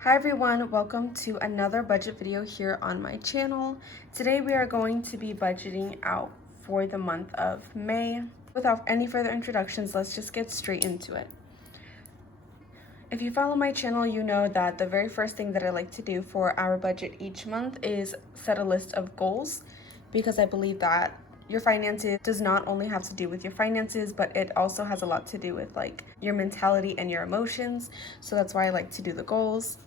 Hi everyone, welcome to another budget video here on my channel. Today we are going to be budgeting out for the month of May. Without any further introductions, let's just get straight into it. If you follow my channel, you know that the very first thing that I like to do for our budget each month is set a list of goals, because I believe that your finances does not only have to do with your finances, but it also has a lot to do with like your mentality and your emotions. So that's why I like to do the goals.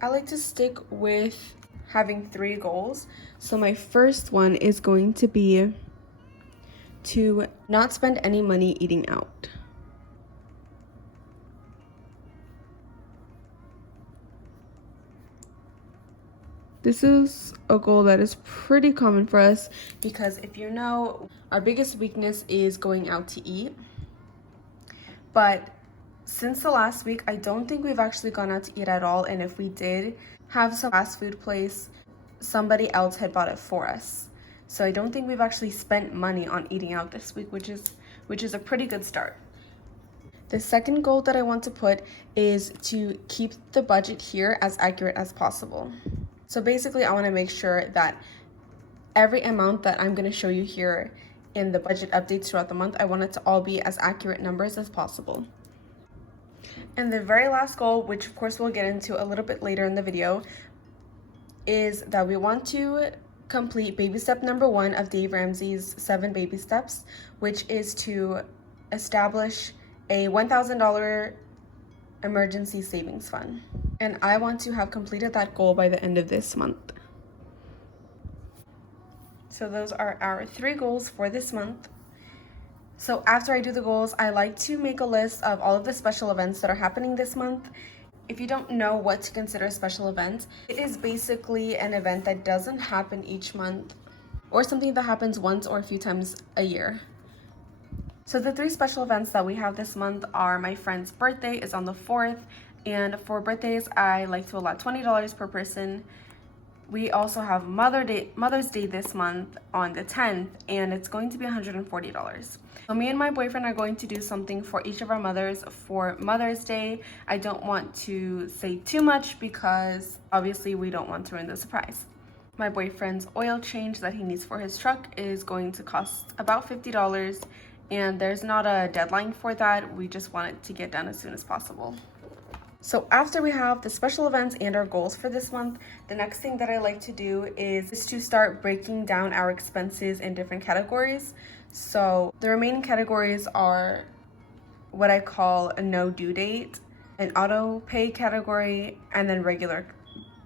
I like to stick with having 3 goals. So my first one is going to be to not spend any money eating out. This is a goal that is pretty common for us because if you know, our biggest weakness is going out to eat. But since the last week, I don't think we've actually gone out to eat at all. And if we did have some fast food place, somebody else had bought it for us. So I don't think we've actually spent money on eating out this week, which is a pretty good start. The second goal that I want to put is to keep the budget here as accurate as possible. So basically, I want to make sure that every amount that I'm going to show you here in the budget updates throughout the month, I want it to all be as accurate numbers as possible. And the very last goal, which of course we'll get into a little bit later in the video, is that we want to complete baby step number 1 of Dave Ramsey's 7 baby steps, which is to establish a $1,000 emergency savings fund. And I want to have completed that goal by the end of this month. So those are our 3 goals for this month. So after I do the goals, I like to make a list of all of the special events that are happening this month. If you don't know what to consider a special event, it is basically an event that doesn't happen each month or something that happens once or a few times a year. So the 3 special events that we have this month are my friend's birthday is on the 4th, and for birthdays, I like to allot $20 per person. We also have Mother's Day this month on the 10th, and it's going to be $140. So me and my boyfriend are going to do something for each of our mothers for Mother's Day. I don't want to say too much because obviously we don't want to ruin the surprise. My boyfriend's oil change that he needs for his truck is going to cost about $50, and there's not a deadline for that. We just want it to get done as soon as possible. So after we have the special events and our goals for this month, the next thing that I like to do is to start breaking down our expenses in different categories. So the remaining categories are what I call a no due date, an auto pay category, and then regular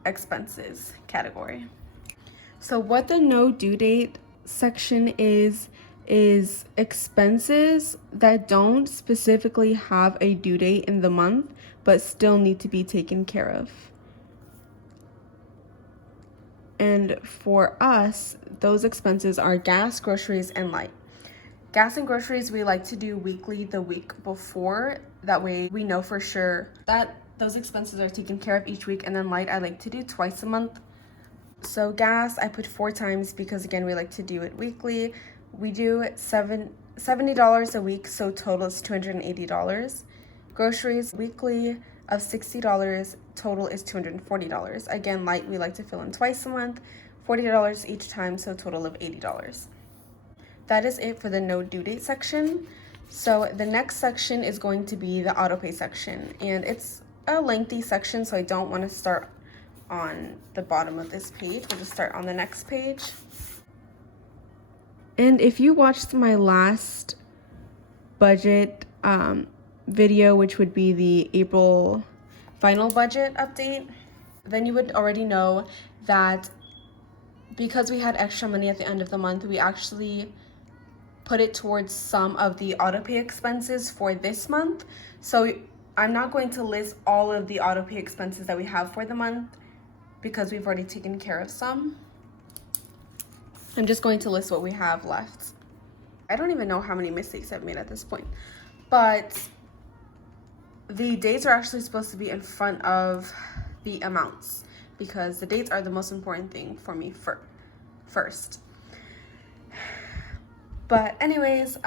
expenses category. So what the no due date section is expenses that don't specifically have a due date in the month but still need to be taken care of. And for us, those expenses are gas, groceries, and light. Gas and groceries we like to do weekly the week before. That way we know for sure that those expenses are taken care of each week. And then light I like to do twice a month. So gas I put 4 times because again we like to do it weekly. We do $70 a week, so total is $280. Groceries weekly of $60, total is $240. Again, light we like to fill in twice a month, $40 each time, so total of $80. That is it for the no due date section. So the next section is going to be the auto pay section, and it's a lengthy section, so I don't want to start on the bottom of this page. We'll just start on the next page. And if you watched my last budget video, which would be the April final budget update, then you would already know that because we had extra money at the end of the month, we actually put it towards some of the auto pay expenses for this month. So I'm not going to list all of the auto pay expenses that we have for the month because we've already taken care of some. I'm just going to list what we have left. I don't even know how many mistakes I've made at this point, but the dates are actually supposed to be in front of the amounts because the dates are the most important thing for me first. But anyways,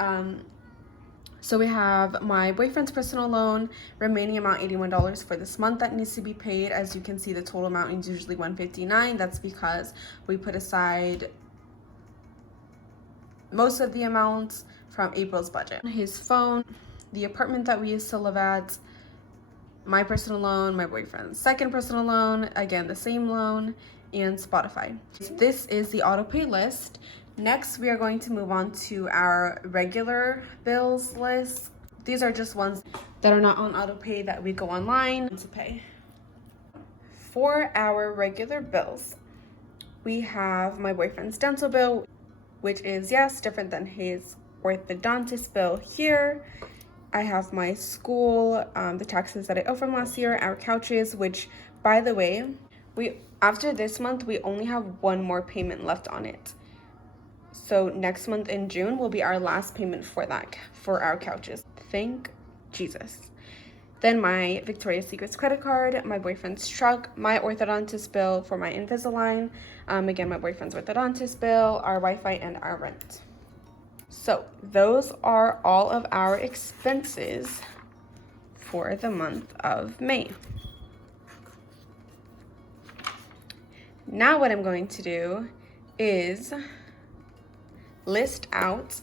So we have my boyfriend's personal loan, remaining amount $81 for this month that needs to be paid. As you can see, the total amount is usually $159. That's because we put aside most of the amounts from April's budget. His phone, the apartment that we used to live at, my personal loan, my boyfriend's second personal loan, again the same loan, and Spotify. This is the auto pay list. Next, we are going to move on to our regular bills list. These are just ones that are not on auto pay that we go online to pay. For our regular bills, we have my boyfriend's dental bill, which is, yes, different than his orthodontist bill here. I have my school, the taxes that I owe from last year, our couches, which, by the way, after this month, we only have one more payment left on it. So next month in June will be our last payment for that, for our couches. Thank Jesus. Then my Victoria's Secret's credit card, my boyfriend's truck, my orthodontist bill for my Invisalign, again, my boyfriend's orthodontist bill, our Wi-Fi, and our rent. So those are all of our expenses for the month of May. Now what I'm going to do is list out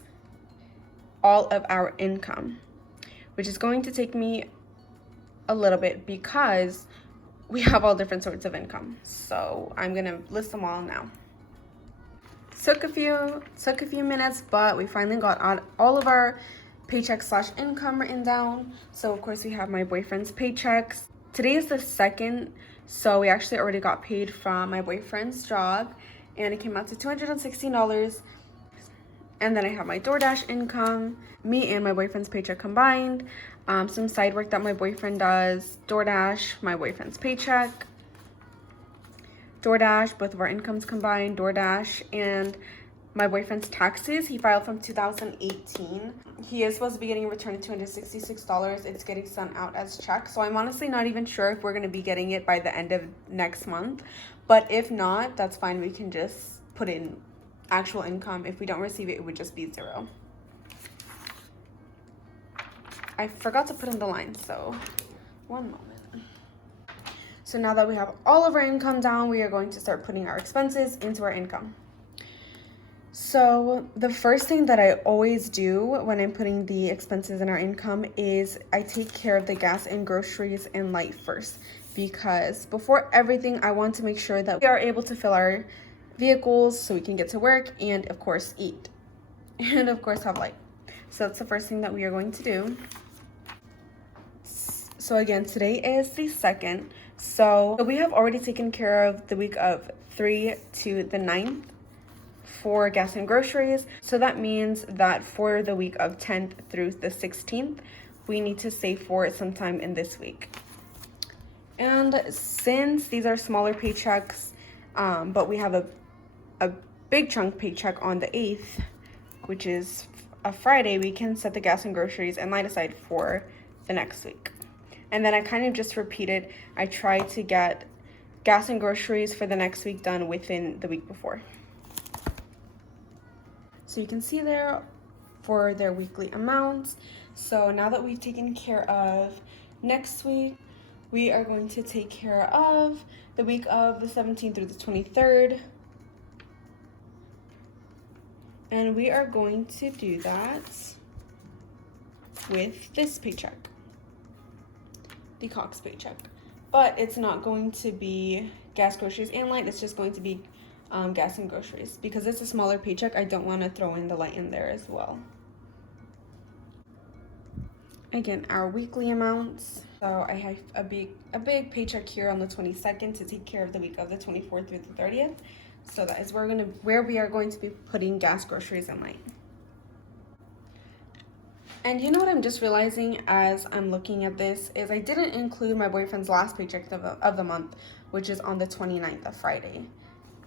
all of our income, which is going to take me a little bit because we have all different sorts of income. So I'm gonna list them all now. Took a few minutes, but we finally got all of our paycheck / income written down. So of course we have my boyfriend's paychecks. Today is the 2nd, so we actually already got paid from my boyfriend's job, and it came out to $216. And then I have my DoorDash income, me and my boyfriend's paycheck combined, some side work that my boyfriend does, DoorDash, my boyfriend's paycheck, DoorDash, both of our incomes combined, DoorDash, and my boyfriend's taxes. He filed from 2018. He is supposed to be getting a return of $266. It's getting sent out as checks. So I'm honestly not even sure if we're going to be getting it by the end of next month. But if not, that's fine. We can just put in actual income. If we don't receive it, it would just be 0. I forgot to put in the line, so one moment. So now that we have all of our income down, we are going to start putting our expenses into our income. So the first thing that I always do when I'm putting the expenses in our income is I take care of the gas and groceries and light first, because before everything, I want to make sure that we are able to fill our vehicles so we can get to work and of course eat and of course have light. So that's the first thing that we are going to do. So again, today is the 2nd, so we have already taken care of the week of 3 to the 9th for gas and groceries. So that means that for the week of 10th through the 16th, we need to save for it sometime in this week. And since these are smaller paychecks, but we have a big chunk paycheck on the 8th, which is a Friday, we can set the gas and groceries and light aside for the next week. And then I kind of just repeated. I try to get gas and groceries for the next week done within the week before. So you can see there for their weekly amounts. So now that we've taken care of next week, we are going to take care of the week of the 17th through the 23rd. And we are going to do that with this paycheck, the Cox paycheck. But it's not going to be gas, groceries, and light. It's just going to be gas and groceries. Because it's a smaller paycheck, I don't want to throw in the light in there as well. Again, our weekly amounts. So I have a big paycheck here on the 22nd to take care of the week of the 24th through the 30th. So that is where we are going to be putting gas, groceries, and light. And you know what I'm just realizing as I'm looking at this is I didn't include my boyfriend's last paycheck of the month, which is on the 29th of Friday.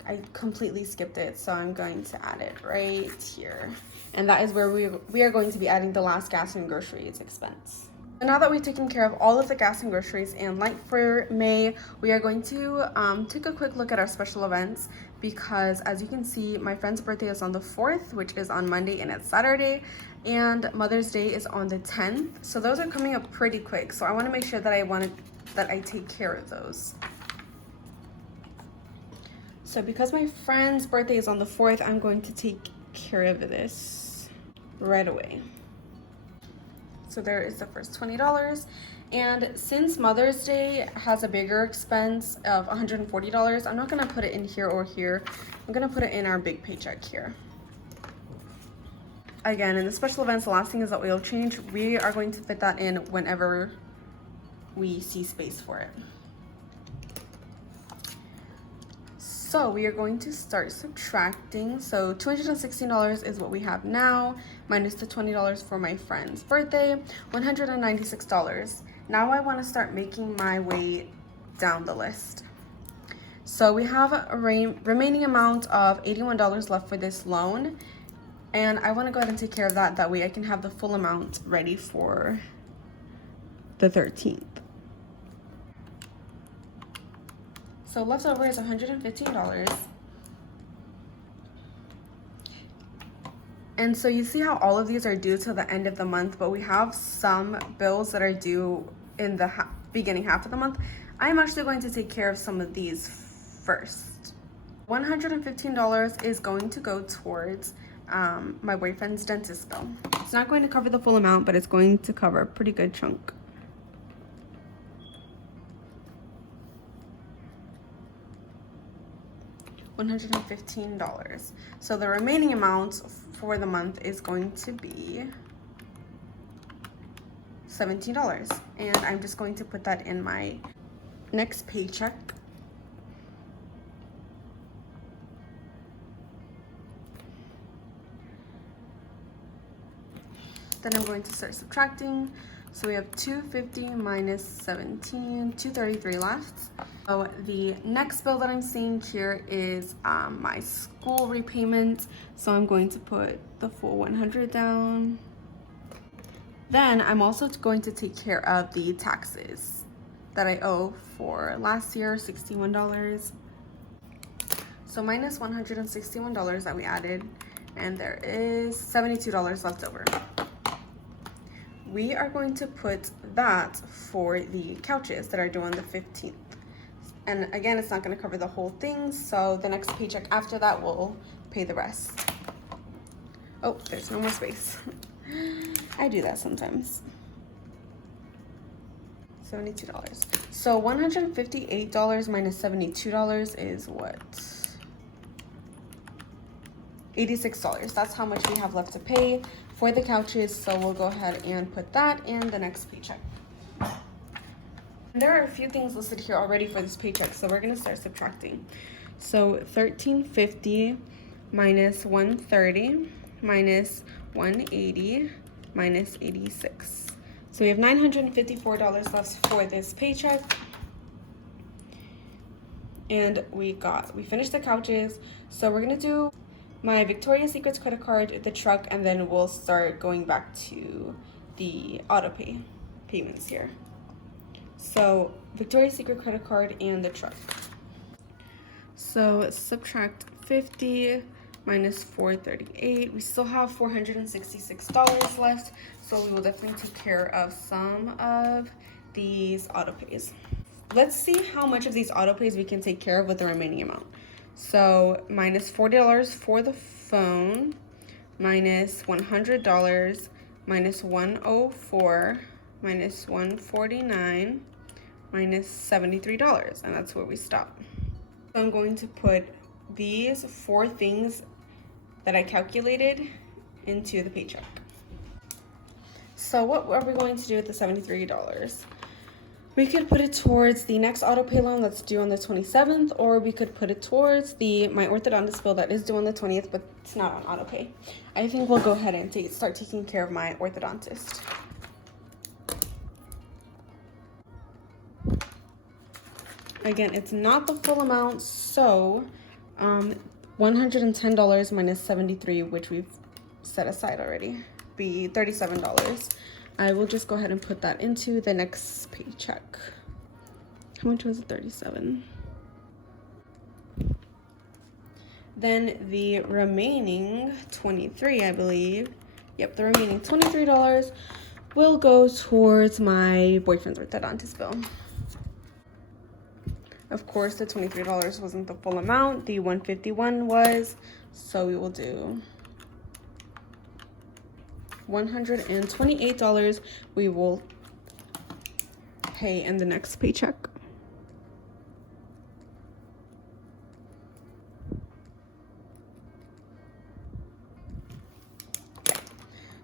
I completely skipped it, so I'm going to add it right here. And that is where we are going to be adding the last gas and groceries expense. So now that we've taken care of all of the gas and groceries and light for May, we are going to take a quick look at our special events, because as you can see, my friend's birthday is on the 4th, which is on Monday and it's Saturday, and Mother's Day is on the 10th. So those are coming up pretty quick. So I want to make sure that I take care of those. So because my friend's birthday is on the 4th, I'm going to take care of this right away. So there is the first $20. And since Mother's Day has a bigger expense of $140, I'm not gonna put it in here or here. I'm gonna put it in our big paycheck here. Again, in the special events, the last thing is the oil change. We are going to fit that in whenever we see space for it. So we are going to start subtracting. So $216 is what we have now, minus the $20 for my friend's birthday, $196. Now I want to start making my way down the list. So we have a remaining amount of $81 left for this loan, and I want to go ahead and take care of that. That way I can have the full amount ready for the 13th. So left over is $115. And so you see how all of these are due to the end of the month, but we have some bills that are due in the beginning half of the month. I'm actually going to take care of some of these first. $115 is going to go towards my boyfriend's dentist bill. It's not going to cover the full amount, but it's going to cover a pretty good chunk. $115. So the remaining amount for the month is going to be $17. And I'm just going to put that in my next paycheck. Then I'm going to start subtracting. So we have $250 minus 17, $233 left. So the next bill that I'm seeing here is my school repayment. So I'm going to put the full 100 down. Then I'm also going to take care of the taxes that I owe for last year, $61. So minus $161 that we added, and there is $72 left over. We are going to put that for the couches that are due on the 15th. And again, it's not going to cover the whole thing, so the next paycheck after that will pay the rest. Oh, there's no more space. I do that sometimes. $72. So $158 minus $72 is what? $86. That's how much we have left to pay for the couches, so we'll go ahead and put that in the next paycheck. There are a few things listed here already for this paycheck, so we're gonna start subtracting. So $1,350 minus $130 minus $180 minus $86. So we have $954 left for this paycheck. And we finished the couches, so we're gonna do my Victoria's Secret's credit card, the truck, and then we'll start going back to the auto pay payments here. So Victoria's Secret credit card and the truck. So subtract 50 minus 438. We still have $466 left, so we will definitely take care of some of these auto pays. Let's see how much of these auto pays we can take care of with the remaining amount. So minus $40 for the phone, minus $100, minus $104, minus $149, minus $73, and that's where we stop. So I'm going to put these 4 things that I calculated into the paycheck. So what are we going to do with the $73? We could put it towards the next auto pay loan that's due on the 27th, or we could put it towards my orthodontist bill that is due on the 20th, but it's not on auto pay. I think we'll go ahead and start taking care of my orthodontist. Again, it's not the full amount, so $110 minus 73, which we've set aside already, be $37. I will just go ahead and put that into the next paycheck. How much was it? 37. Then the remaining 23, I believe. Yep, the remaining $23 will go towards my boyfriend's orthodontist bill. Of course, the $23 wasn't the full amount. The $151 was. So we will do $128 we will pay in the next paycheck.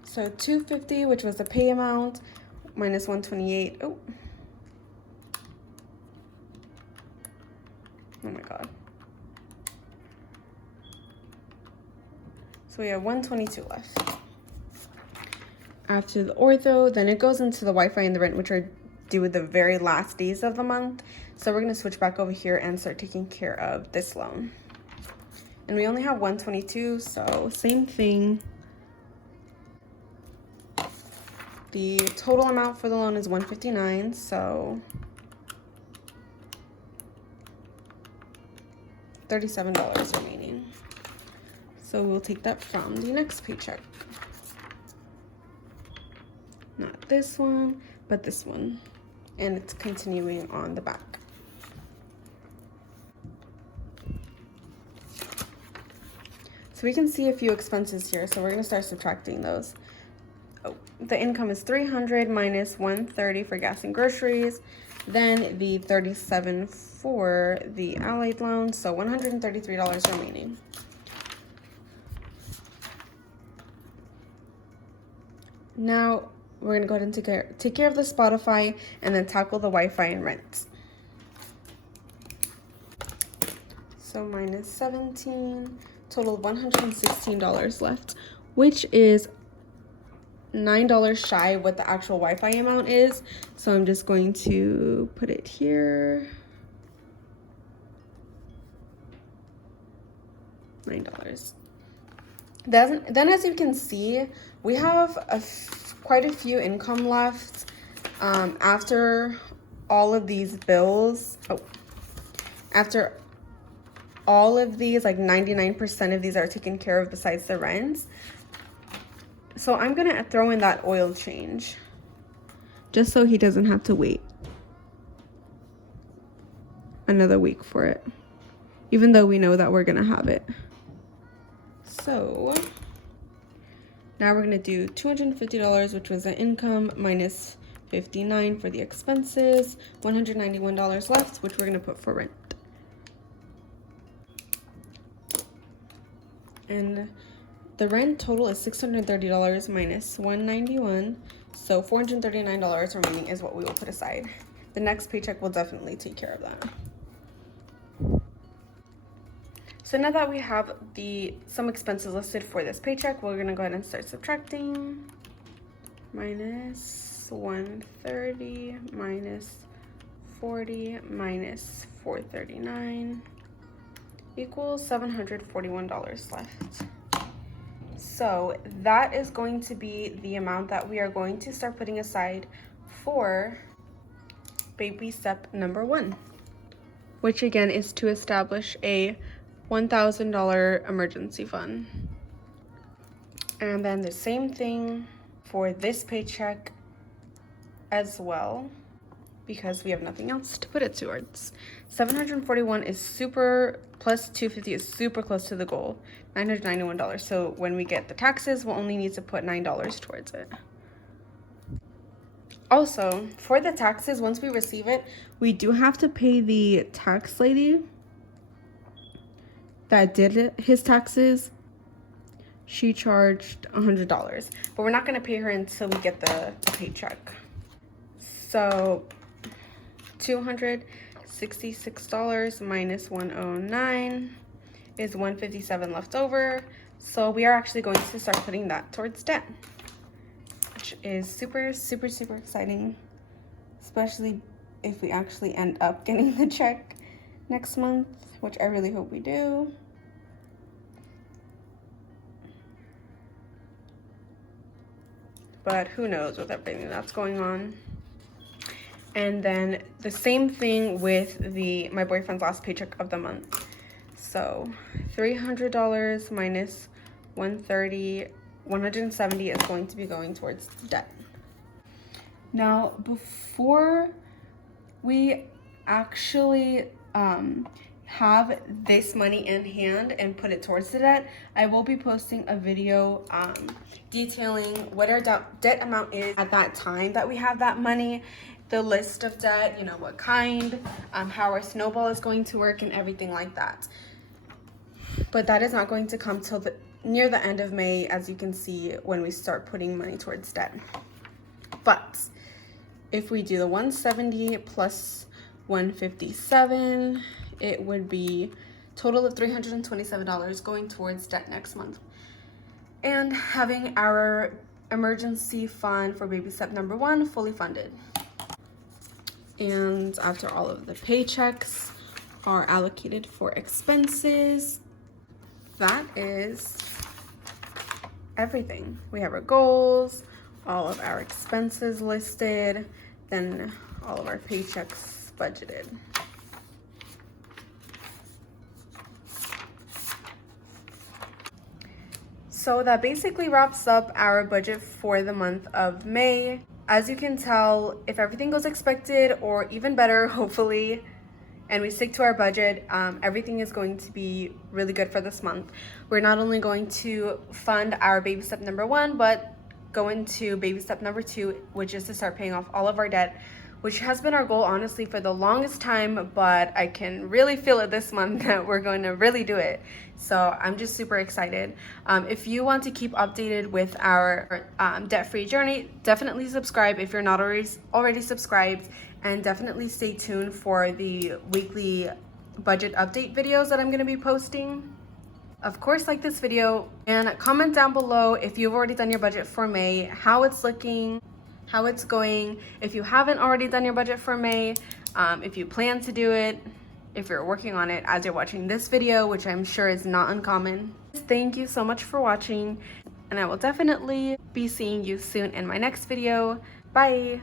So $250, which was the pay amount, minus $128. Oh my God. So we have $122 left. After the ortho, then it goes into the Wi-Fi and the rent, which are due the very last days of the month. So we're gonna switch back over here and start taking care of this loan. And we only have $122, so same thing. The total amount for the loan is $159, so $37 remaining. So we'll take that from the next paycheck. Not this one, but this one. And it's continuing on the back. So we can see a few expenses here, so we're gonna start subtracting those. Oh, the income is $300 minus $130 for gas and groceries, then the $37 for the Allied loan, so $133 remaining. Now we're gonna go ahead and take care of the Spotify and then tackle the Wi-Fi and rent. So minus 17, total of $116 left, which is $9 shy what the actual Wi-Fi amount is. So I'm just going to put it here. $9. Then as you can see, we have quite a few income left after all of these bills. After all of these, like 99% of these are taken care of besides the rents. So I'm gonna throw in that oil change just so he doesn't have to wait another week for it, even though we know that we're gonna have it. So now we're gonna do $250, which was the income, minus $59 for the expenses, $191 left, which we're gonna put for rent. And the rent total is $630 minus $191, so $439 remaining is what we will put aside. The next paycheck will definitely take care of that. So now that we have some expenses listed for this paycheck, we're gonna go ahead and start subtracting. Minus 130 minus 40 minus 439 equals $741 left. So that is going to be the amount that we are going to start putting aside for baby step number 1, which again is to establish a $1,000 emergency fund. And then the same thing for this paycheck as well, because we have nothing else to put it towards. 741 is super, plus 250 is super close to the goal, $991. So when we get the taxes, we'll only need to put $9 towards it. Also, for the taxes, once we receive it, we do have to pay the tax lady that did his taxes. She charged $100, but we're not gonna pay her until we get the paycheck. So $266 minus $109 is $157 left over. So we are actually going to start putting that towards debt, which is super, super, super exciting, especially if we actually end up getting the check next month, which I really hope we do. but who knows with everything that's going on. And then the same thing with my boyfriend's last paycheck of the month. So $300 minus 130, 170 is going to be going towards debt. Now, before we actually have this money in hand and put it towards the debt, I will be posting a video detailing what our debt amount is at that time that we have that money, the list of debt, you know, what kind, how our snowball is going to work and everything like that. But that is not going to come till near the end of May, as you can see, when we start putting money towards debt. But if we do the 170 plus 157, it would be total of $327 going towards debt next month. And having our emergency fund for baby step number 1 fully funded. And after all of the paychecks are allocated for expenses, that is everything. We have our goals, all of our expenses listed, then all of our paychecks budgeted. So that basically wraps up our budget for the month of May. As you can tell, if everything goes expected or even better, hopefully, and we stick to our budget, everything is going to be really good for this month. We're not only going to fund our baby step number 1, but go into baby step number 2, which is to start paying off all of our debt, which has been our goal, honestly, for the longest time, but I can really feel it this month that we're going to really do it. So I'm just super excited. If you want to keep updated with our debt-free journey, definitely subscribe if you're not already subscribed, and definitely stay tuned for the weekly budget update videos that I'm going to be posting. Of course, like this video and comment down below if you've already done your budget for May, how it's looking, how it's going. If you haven't already done your budget for May, if you plan to do it, if you're working on it as you're watching this video, which I'm sure is not uncommon. Thank you so much for watching, and I will definitely be seeing you soon in my next video. Bye!